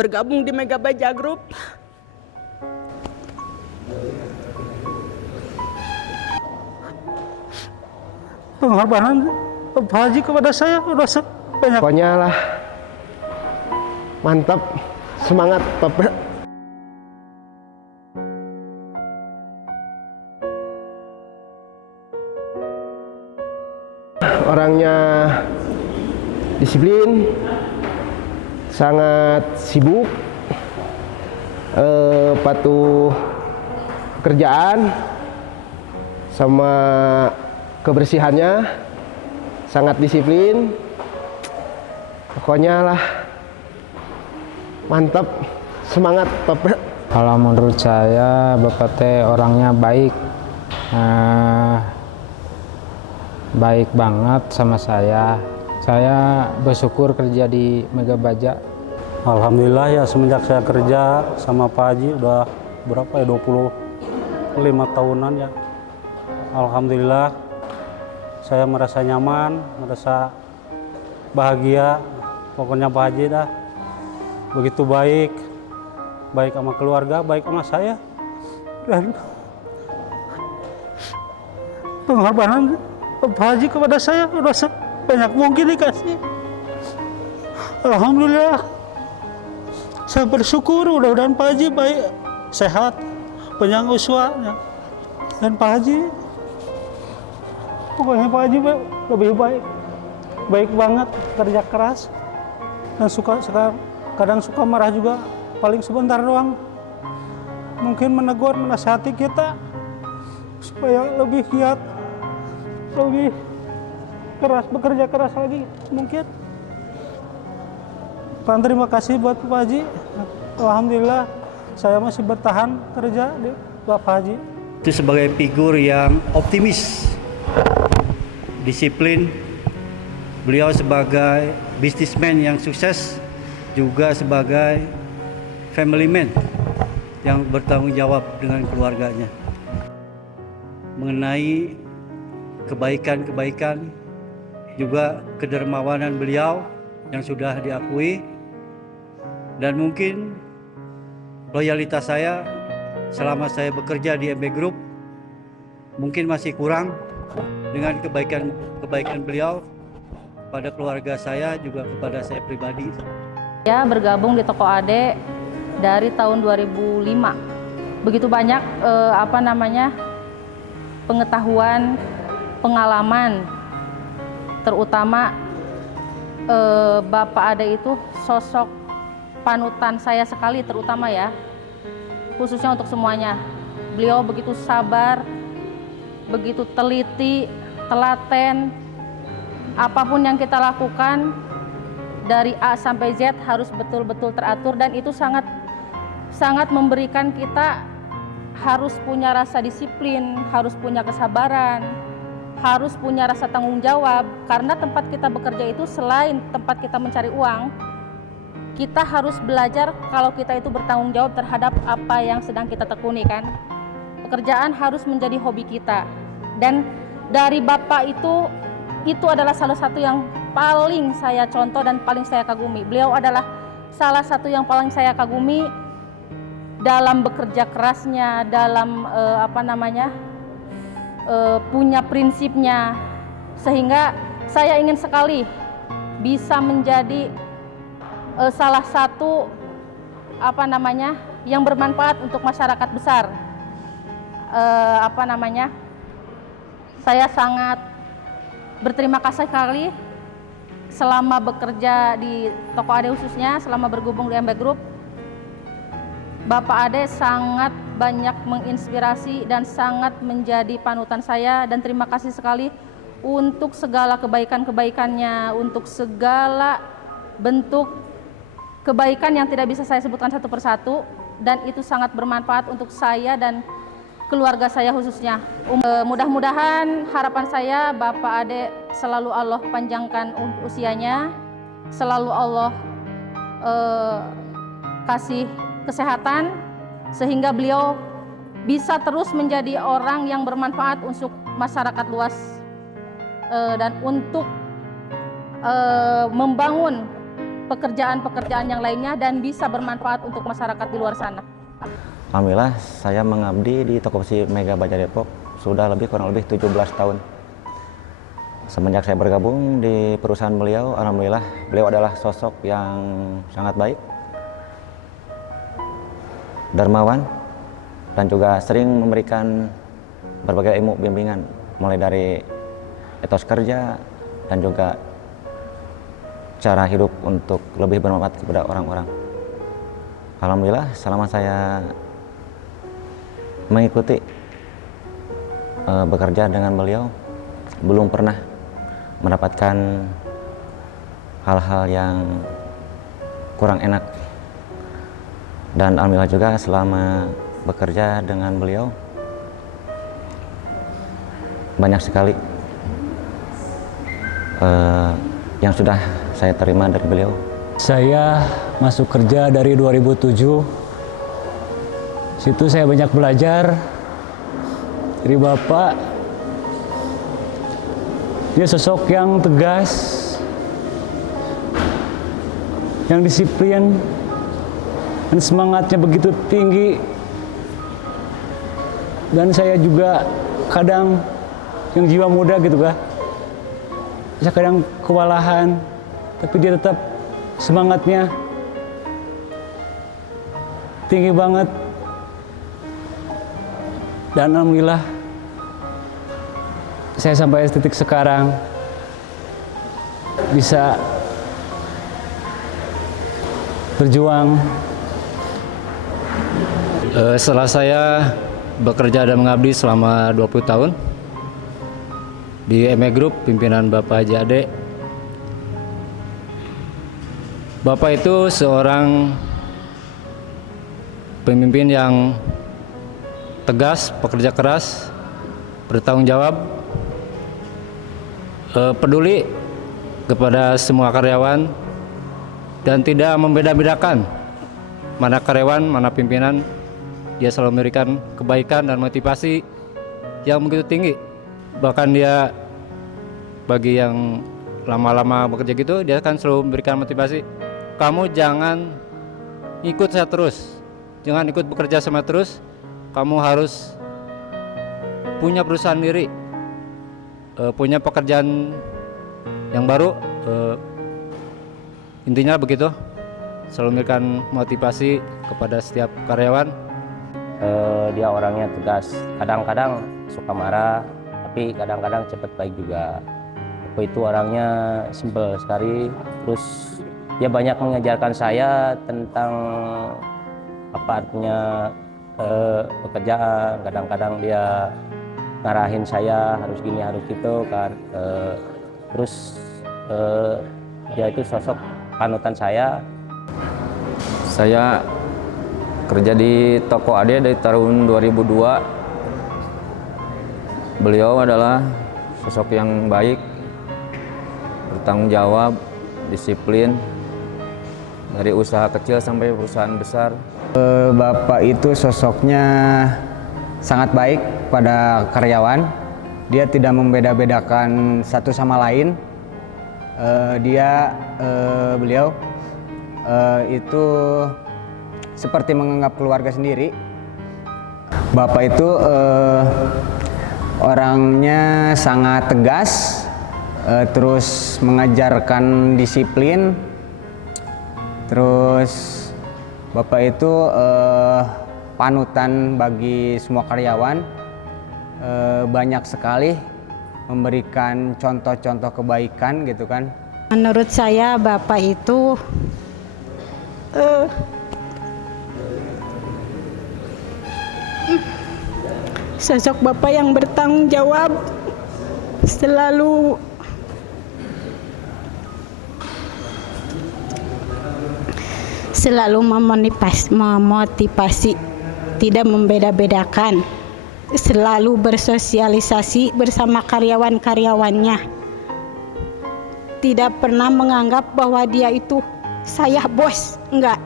bergabung di Mega Baja Group. Pengorbanan Pak Haji kepada saya udah banyak. Pokoknya lah mantap, semangat Bapak. Orangnya disiplin, sangat sibuk, patuh pekerjaan, sama kebersihannya sangat disiplin. Pokoknya lah mantap, semangat Bapak. Kalau menurut saya Bapak teh orangnya baik, baik banget sama saya. Saya bersyukur kerja di Mega Baja. Alhamdulillah ya, semenjak saya kerja sama Pak Haji udah berapa ya, 25 tahunan ya. Alhamdulillah saya merasa nyaman, merasa bahagia. Pokoknya Pak Haji dah begitu baik, baik sama keluarga, baik sama saya. Dan pengorbanan Pak Haji kepada saya udah banyak mungkin dikasih. Alhamdulillah saya bersyukur, mudah-mudahan Pak Haji baik, sehat, panjang usianya. Dan Pak Haji, pokoknya Pak Haji lebih baik, baik banget, kerja keras, dan kadang suka marah juga, paling sebentar doang. Mungkin menegur, menasihati kita supaya lebih giat, lebih keras, bekerja keras lagi mungkin. Pak, terima kasih buat Pak Haji. Alhamdulillah saya masih bertahan kerja di Pak Haji. Itu sebagai figur yang optimis, disiplin. Beliau sebagai bisnismen yang sukses, juga sebagai family man yang bertanggung jawab dengan keluarganya. Mengenai kebaikan-kebaikan, juga kedermawanan beliau yang sudah diakui, dan mungkin loyalitas saya selama saya bekerja di MB Group mungkin masih kurang dengan kebaikan beliau pada keluarga saya, juga kepada saya pribadi. Ya, bergabung di Toko Ade dari tahun 2005. Begitu banyak pengetahuan, pengalaman, terutama Bapak Ade itu sosok panutan saya sekali, terutama ya, khususnya untuk semuanya. Beliau begitu sabar, begitu teliti, telaten. Apapun yang kita lakukan dari A sampai Z harus betul-betul teratur, dan itu sangat memberikan kita harus punya rasa disiplin, harus punya kesabaran, harus punya rasa tanggung jawab. Karena tempat kita bekerja itu selain tempat kita mencari uang, kita harus belajar kalau kita itu bertanggung jawab terhadap apa yang sedang kita tekuni kan. Pekerjaan harus menjadi hobi kita. Dan dari Bapak itu adalah salah satu yang paling saya contoh dan paling saya kagumi. Beliau adalah salah satu yang paling saya kagumi dalam bekerja kerasnya, dalam punya prinsipnya, sehingga saya ingin sekali bisa menjadi salah satu yang bermanfaat untuk masyarakat besar. Saya sangat berterima kasih sekali selama bekerja di Toko Ade, khususnya selama bergabung di MB Group. Bapak Ade sangat banyak menginspirasi dan sangat menjadi panutan saya, dan terima kasih sekali untuk segala kebaikan-kebaikannya, untuk segala bentuk kebaikan yang tidak bisa saya sebutkan satu persatu, dan itu sangat bermanfaat untuk saya dan keluarga saya khususnya. Mudah-mudahan harapan saya Bapak Ade selalu Allah panjangkan usianya, selalu Allah kasih kesehatan, sehingga beliau bisa terus menjadi orang yang bermanfaat untuk masyarakat luas, dan untuk membangun pekerjaan-pekerjaan yang lainnya dan bisa bermanfaat untuk masyarakat di luar sana. Alhamdulillah saya mengabdi di toko besi Mega Baja Depok sudah kurang lebih 17 tahun. Semenjak saya bergabung di perusahaan beliau, alhamdulillah beliau adalah sosok yang sangat baik, dermawan, dan juga sering memberikan berbagai ilmu bimbingan, mulai dari etos kerja dan juga cara hidup untuk lebih bermanfaat kepada orang-orang. Alhamdulillah selama saya mengikuti bekerja dengan beliau, belum pernah mendapatkan hal-hal yang kurang enak. Dan alhamdulillah juga selama bekerja dengan beliau banyak sekali yang sudah saya terima dari beliau. Saya masuk kerja dari 2007. Situ saya banyak belajar dari Bapak. Dia sosok yang tegas, yang disiplin, dan semangatnya begitu tinggi. Dan saya juga kadang yang jiwa muda gitu kan, saya kadang kewalahan, tapi dia tetap semangatnya tinggi banget. Dan alhamdulillah saya sampai titik sekarang bisa berjuang. Setelah saya bekerja dan mengabdi selama 20 tahun di ME Group, pimpinan Bapak Haji Ade. Bapak itu seorang pemimpin yang tegas, pekerja keras, bertanggung jawab, peduli kepada semua karyawan, dan tidak membeda-bedakan mana karyawan, mana pimpinan. Dia selalu memberikan kebaikan dan motivasi yang begitu tinggi. Bahkan dia bagi yang lama-lama bekerja gitu, dia akan selalu memberikan motivasi. Kamu jangan ikut saya terus, jangan ikut bekerja sama terus. Kamu harus punya perusahaan diri, punya pekerjaan yang baru. Intinya begitu, selalu memberikan motivasi kepada setiap karyawan. Dia orangnya tegas, kadang-kadang suka marah, tapi kadang-kadang cepat baik juga. Bapak itu orangnya simpel sekali, terus dia banyak mengajarkan saya tentang apa artinya pekerjaan. Kadang-kadang dia ngarahin saya harus gini harus gitu kan. Terus dia itu sosok panutan saya. Saya kerja di toko Ade dari tahun 2002. Beliau adalah sosok yang baik, bertanggung jawab, disiplin, dari usaha kecil sampai perusahaan besar. Bapak itu sosoknya sangat baik pada karyawan. Dia tidak membeda-bedakan satu sama lain. Beliau itu seperti menganggap keluarga sendiri. Bapak itu orangnya sangat tegas, terus mengajarkan disiplin. Terus Bapak itu panutan bagi semua karyawan, banyak sekali memberikan contoh-contoh kebaikan gitu kan. Menurut saya Bapak itu sosok Bapak yang bertanggung jawab, selalu memotivasi, tidak membeda-bedakan, selalu bersosialisasi bersama karyawan-karyawannya, tidak pernah menganggap bahwa dia itu saya bos, enggak.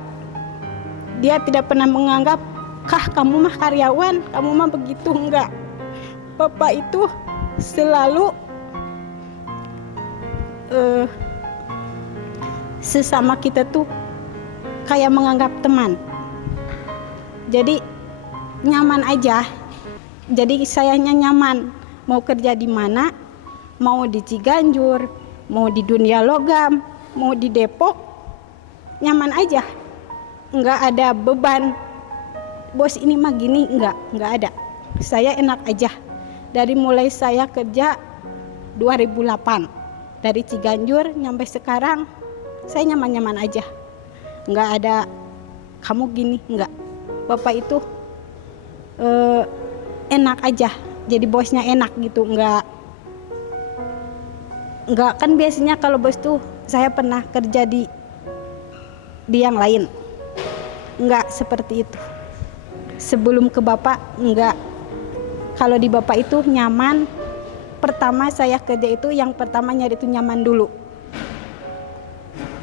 Dia tidak pernah menganggap, kah kamu mah karyawan, kamu mah begitu, enggak. Bapak itu sesama kita tuh kayak menganggap teman. Jadi nyaman aja. Jadi sayanya nyaman. Mau kerja di mana, mau di Ciganjur, mau di Dunia Logam, mau di Depok, nyaman aja. Nggak ada beban. Bos ini mah gini, nggak ada. Saya enak aja. Dari mulai saya kerja 2008, dari Ciganjur nyampe sekarang, saya nyaman-nyaman aja. Nggak ada kamu gini, nggak. Bapak itu enak aja. Jadi bosnya enak gitu, nggak kan biasanya kalau bos tuh saya pernah kerja di yang lain, nggak seperti itu. Sebelum ke bapak nggak. Kalau di bapak itu nyaman. Pertama saya kerja itu yang pertama nyari itu nyaman dulu.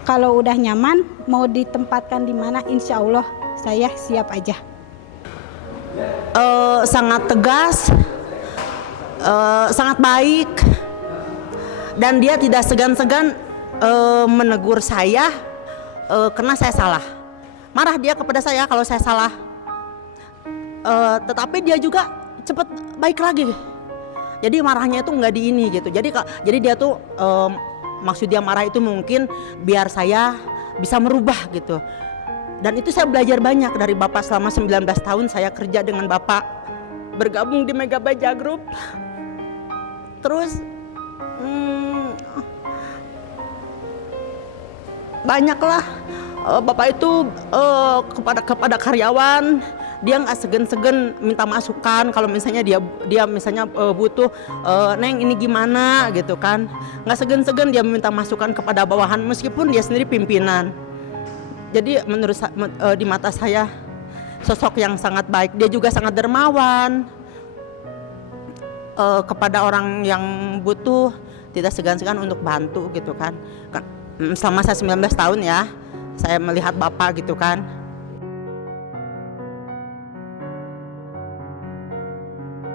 Kalau udah nyaman mau ditempatkan di mana, insya Allah saya siap aja. Sangat tegas, sangat baik, dan dia tidak segan-segan menegur saya karena saya salah. Marah dia kepada saya kalau saya salah, tetapi dia juga cepat baik lagi. Jadi marahnya itu nggak di ini gitu. Jadi dia tuh maksud dia marah itu mungkin biar saya bisa merubah gitu. Dan itu saya belajar banyak dari Bapak selama 19 tahun saya kerja dengan Bapak, bergabung di Mega Baja Group. Terus banyaklah Bapak itu kepada karyawan, dia nggak segan-segan minta masukan kalau misalnya dia misalnya butuh Neng ini gimana gitu kan, nggak segan-segan dia minta masukan kepada bawahan meskipun dia sendiri pimpinan. Jadi menurut di mata saya sosok yang sangat baik. Dia juga sangat dermawan kepada orang yang butuh, tidak segan-segan untuk bantu gitu kan. Selama saya 19 tahun ya saya melihat Bapak gitu kan.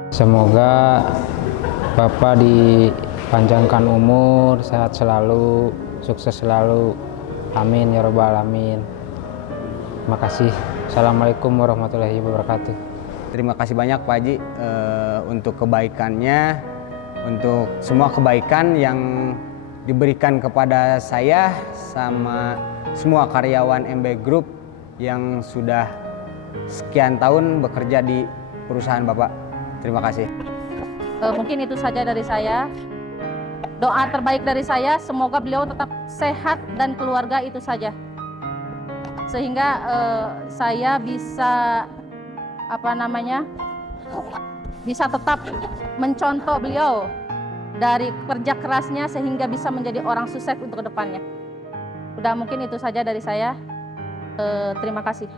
Semoga Bapak dipanjangkan umur, sehat selalu, sukses selalu. Amin ya rabbal alamin. Terima kasih. Assalamualaikum warahmatullahi wabarakatuh. Terima kasih banyak Pak Haji untuk kebaikannya, untuk semua kebaikan yang diberikan kepada saya sama semua karyawan MB Group yang sudah sekian tahun bekerja di perusahaan Bapak. Terima kasih. Mungkin itu saja dari saya. Doa terbaik dari saya, semoga beliau tetap sehat dan keluarga, itu saja. Sehingga saya bisa bisa tetap mencontoh beliau dari kerja kerasnya sehingga bisa menjadi orang sukses untuk kedepannya. Udah, mungkin itu saja dari saya. Terima kasih.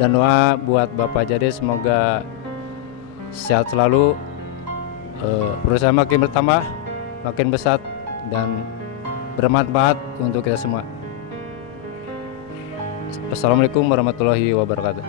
Dan doa buat Bapak Jade semoga sehat selalu, perusahaan makin bertambah, makin besar dan bermanfaat untuk kita semua. Assalamualaikum warahmatullahi wabarakatuh.